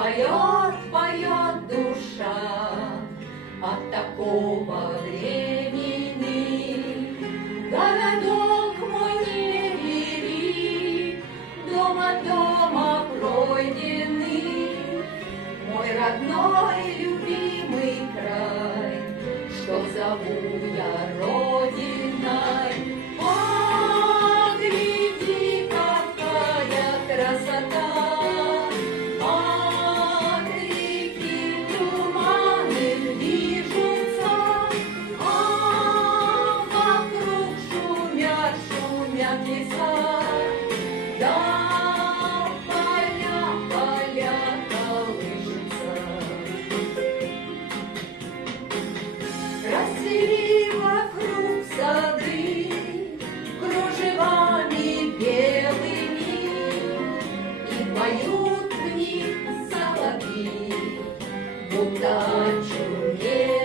поет, поет душа от такого времени. Городок мой не велик, дома, дома пройденный, мой родной любимый край, что зову я родиной. Погляди, какая красота! От реки туманы движутся, а вокруг шумят, шумят леса. Да, поля, поля колышутся. Расцвели вокруг сады кружевами белыми, и поют в них соловьи, будто очумелые.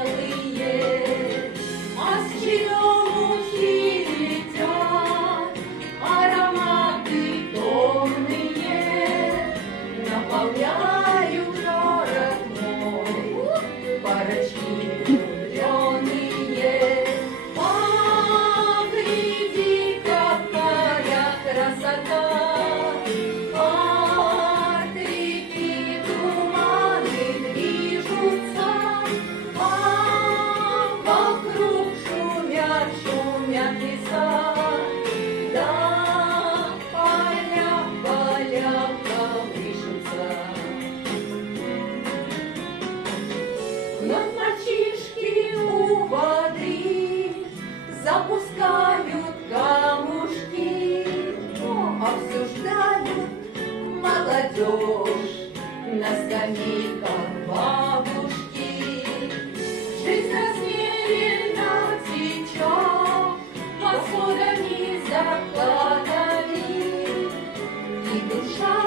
А с черемухи летят ароматы томные, наполняют город мой парочки влюбленные. Погляди, какая красота! От реки туманы движутся, а вокруг шумят, шумят леса. Да, поля, поля колышутся. Вновь мальчишки у воды запускают камушки, обсуждают молодежь на скамейках бабушки. Жизнь размеренно течет под сводами закладами, и душа